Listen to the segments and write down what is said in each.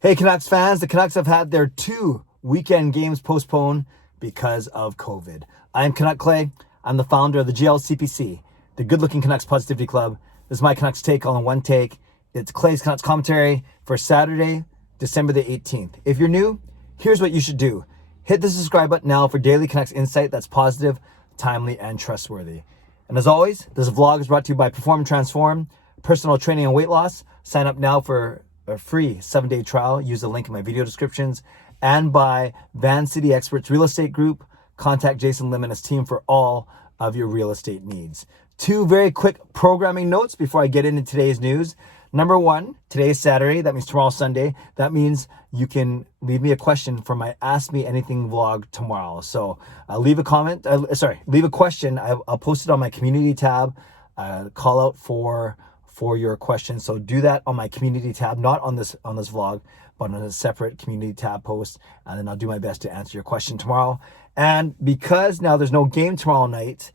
Hey, Canucks fans, the Canucks have had their 2 weekend games postponed because of COVID. I'm Canuck Clay. I'm the founder of the GLCPC, the Good Looking Canucks Positivity Club. This is my Canucks take all in one take. It's Clay's Canucks commentary for Saturday, December the 18th. If you're new, here's what you should do. Hit the subscribe button now for daily Canucks insight that's positive, timely, and trustworthy. And as always, this vlog is brought to you by Perform and Transform, personal training and weight loss. Sign up now for a free 7-day trial. Use the link in my video descriptions. And by Van City Experts Real Estate Group. Contact Jason Lim and his team for all of your real estate needs. 2 very quick programming notes before I get into today's news. Number 1, today is Saturday. That means tomorrow's Sunday. That means you can leave me a question for my Ask Me Anything vlog tomorrow. So leave a comment. Leave a question. I'll post it on my community tab. Call out for your questions. So do that on my community tab, not on this vlog, but on a separate community tab post. And then I'll do my best to answer your question tomorrow. And because now there's no game tomorrow night,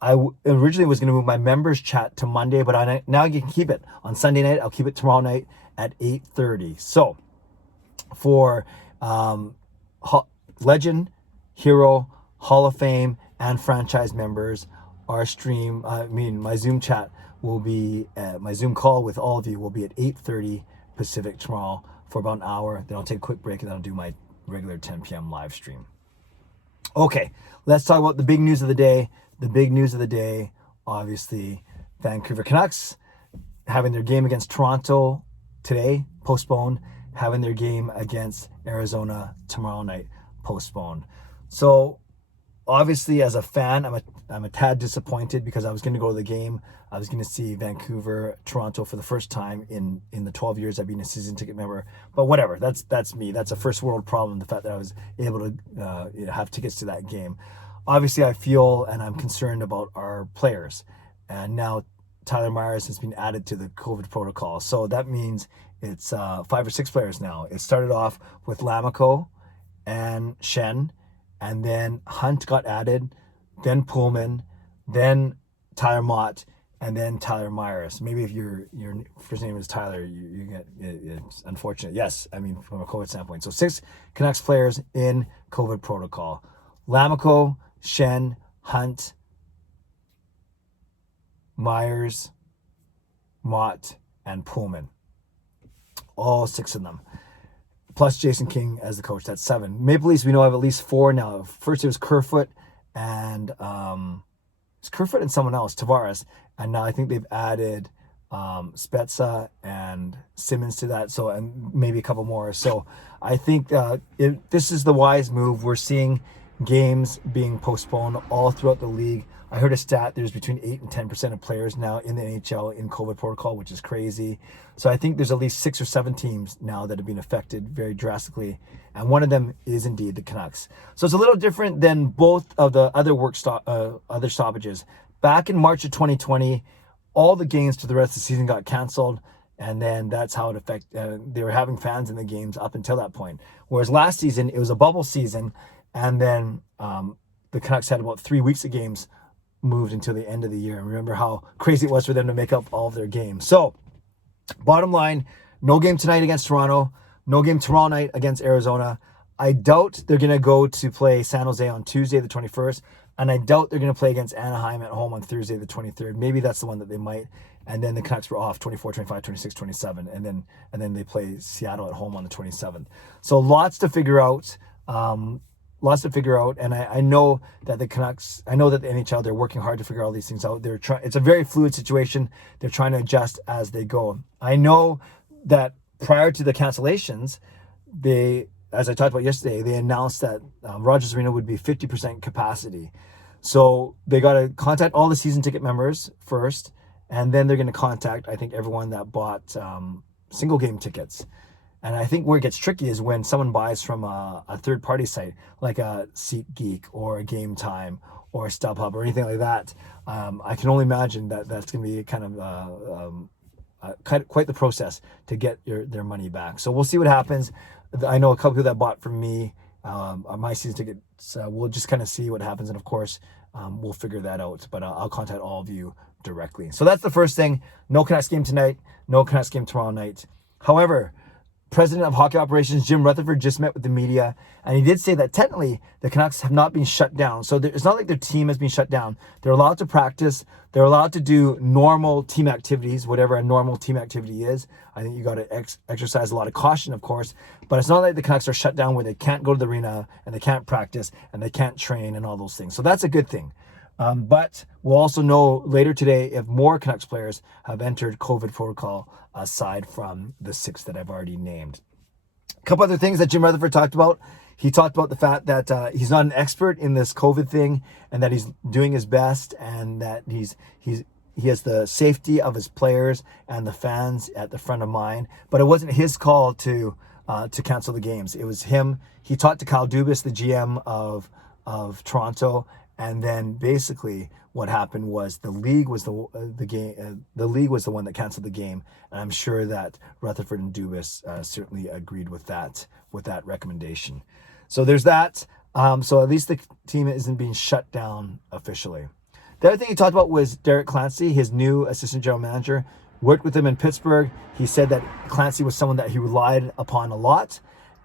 I originally was going to move my members chat to Monday, but now you can keep it on Sunday night. I'll keep it tomorrow night at 8:30. So for Legend, Hero, Hall of Fame, and franchise members, my Zoom chat will be, my Zoom call with all of you will be at 8:30 Pacific tomorrow for about an hour. Then I'll take a quick break and then I'll do my regular 10 p.m. live stream. Okay, let's talk about the big news of the day. The big news of the day, obviously, Vancouver Canucks having their game against Toronto today, postponed. Having their game against Arizona tomorrow night, postponed. So obviously, as a fan, I'm a tad disappointed because I was going to go to the game. I was going to see Vancouver, Toronto for the first time in the 12 years I've been a season ticket member. But whatever, that's me. That's a first world problem, the fact that I was able to have tickets to that game. Obviously, I feel and I'm concerned about our players. And now Tyler Myers has been added to the COVID protocol. So that means it's 5 or 6 players now. It started off with Lammikko and Schenn, and then Hunt got added, then Pullman, then Tyler Mott, and then Tyler Myers. Maybe if your first name is Tyler, you get it's unfortunate. Yes, I mean from a COVID standpoint. So 6 Canucks players in COVID protocol: Lammikko, Schenn, Hunt, Myers, Mott, and Pullman. All 6 of them. Plus Jason King as the coach. That's 7. Maple Leafs, we know of at least 4 now. First it was Kerfoot and someone else, Tavares. And now I think they've added Spezza and Simmons to that. So, and maybe a couple more. So I think this is the wise move. We're seeing games being postponed all throughout the league. I heard a stat, there's between 8 and 10% of players now in the NHL in COVID protocol, which is crazy. So I think there's at least 6 or 7 teams now that have been affected very drastically. And one of them is indeed the Canucks. So it's a little different than both of the other other stoppages. Back in March of 2020, all the games to the rest of the season got canceled. And then that's how it affected, they were having fans in the games up until that point. Whereas last season, it was a bubble season. And then the Canucks had about 3 weeks of games moved until the end of the year. And remember how crazy it was for them to make up all of their games. So bottom line, no game tonight against Toronto, no game tomorrow night against Arizona. I doubt they're going to go to play San Jose on Tuesday the 21st. And I doubt they're going to play against Anaheim at home on Thursday the 23rd. Maybe that's the one that they might. And then the Canucks were off 24, 25, 26, 27. And then they play Seattle at home on the 27th. So lots to figure out. And I know that the Canucks, I know that the NHL, they're working hard to figure all these things out. It's a very fluid situation. They're trying to adjust as they go. I know that prior to the cancellations, as I talked about yesterday, they announced that Rogers Arena would be 50% capacity. So they got to contact all the season ticket members first, and then they're going to contact, I think, everyone that bought single game tickets. And I think where it gets tricky is when someone buys from a third-party site, like a SeatGeek or a Game Time or a StubHub or anything like that. I can only imagine that that's going to be kind of quite the process to get their money back. So we'll see what happens. I know a couple people that bought from me my season tickets. We'll just kind of see what happens. And of course, we'll figure that out. But I'll contact all of you directly. So that's the first thing. No Canucks game tonight. No Canucks game tomorrow night. However, President of Hockey Operations, Jim Rutherford, just met with the media, and he did say that technically the Canucks have not been shut down. So it's not like their team has been shut down. They're allowed to practice. They're allowed to do normal team activities, whatever a normal team activity is. I think you got to exercise a lot of caution, of course, but it's not like the Canucks are shut down where they can't go to the arena and they can't practice and they can't train and all those things. So that's a good thing. But we'll also know later today if more Canucks players have entered COVID protocol aside from the 6 that I've already named. A couple other things that Jim Rutherford talked about. He talked about the fact that he's not an expert in this COVID thing and that he's doing his best and that he has the safety of his players and the fans at the front of mind. But it wasn't his call to cancel the games. It was him. He talked to Kyle Dubas, the GM of Toronto. And then basically what happened was the league was the league was the one that canceled the game, and I'm sure that Rutherford and Dubas certainly agreed with that recommendation. So there's that. So at least the team isn't being shut down officially. The other thing he talked about was Derek Clancy, his new assistant general manager. Worked with him in Pittsburgh. He said that Clancy was someone that he relied upon a lot,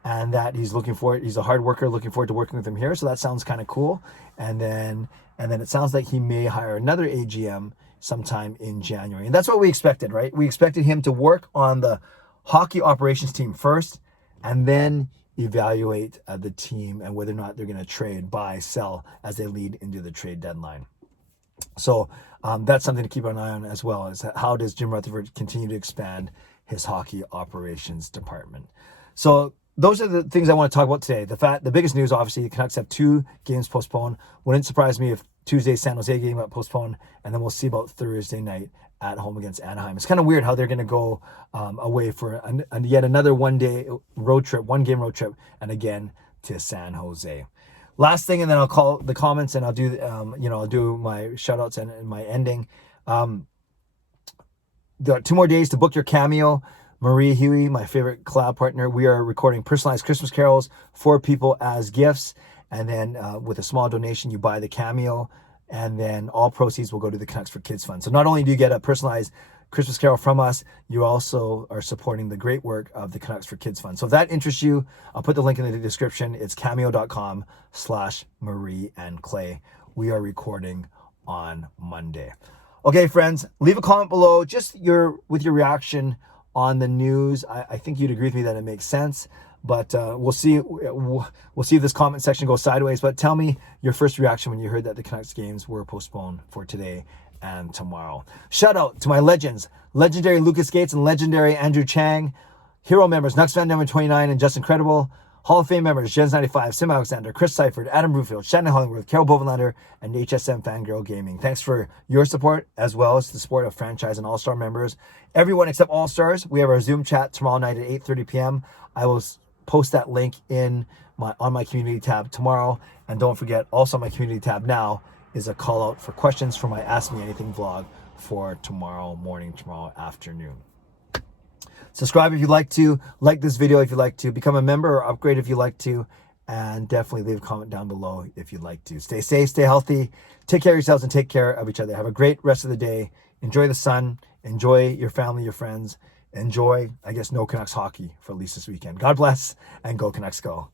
and that he's looking for it. He's a hard worker, looking forward to working with him here. So that sounds kind of cool. And then it sounds like he may hire another AGM sometime in January. And that's what we expected, right? We expected him to work on the hockey operations team first and then evaluate the team and whether or not they're going to trade, buy, sell as they lead into the trade deadline. So that's something to keep an eye on as well, is how does Jim Rutherford continue to expand his hockey operations department. So those are the things I want to talk about today. The biggest news, obviously, the Canucks have 2 games postponed. Wouldn't surprise me if Tuesday's San Jose game got postponed, and then we'll see about Thursday night at home against Anaheim. It's kind of weird how they're going to go away for yet another one-game road trip, and again to San Jose. Last thing, and then I'll call the comments, and I'll do I'll do my shout-outs and my ending. There are 2 more days to book your cameo. Marie Huey, my favorite collab partner, we are recording personalized Christmas carols for people as gifts. And then with a small donation, you buy the cameo. And then all proceeds will go to the Canucks for Kids Fund. So not only do you get a personalized Christmas carol from us, you also are supporting the great work of the Canucks for Kids Fund. So if that interests you, I'll put the link in the description. It's cameo.com/Marie and Clay. We are recording on Monday. Okay, friends, leave a comment below just with your reaction on the news. I think you'd agree with me that it makes sense, but we'll see if this comment section goes sideways. But tell me your first reaction when you heard that the Canucks games were postponed for today and tomorrow. Shout out to my legends, legendary Lucas Gates and legendary Andrew Chang, hero members nucksfan number 29 and Justin Credible, Hall of Fame members Jens 95, Sim Alexander, Chris Seifert, Adam Brewfield, Shannon Hollingworth, Carol Bovenlander, and HSM Fangirl Gaming. Thanks for your support, as well as the support of franchise and all-star members. Everyone except all-stars. We have our Zoom chat tomorrow night at 8:30 p.m. I will post that link on my community tab tomorrow. And don't forget, also on my community tab now is a call out for questions for my Ask Me Anything vlog for tomorrow morning, tomorrow afternoon. Subscribe if you'd like to, like this video if you'd like to, become a member or upgrade if you'd like to, and definitely leave a comment down below if you'd like to. Stay safe, stay healthy, take care of yourselves and take care of each other. Have a great rest of the day. Enjoy the sun, enjoy your family, your friends, enjoy, I guess, no Canucks hockey for at least this weekend. God bless, and go Canucks go.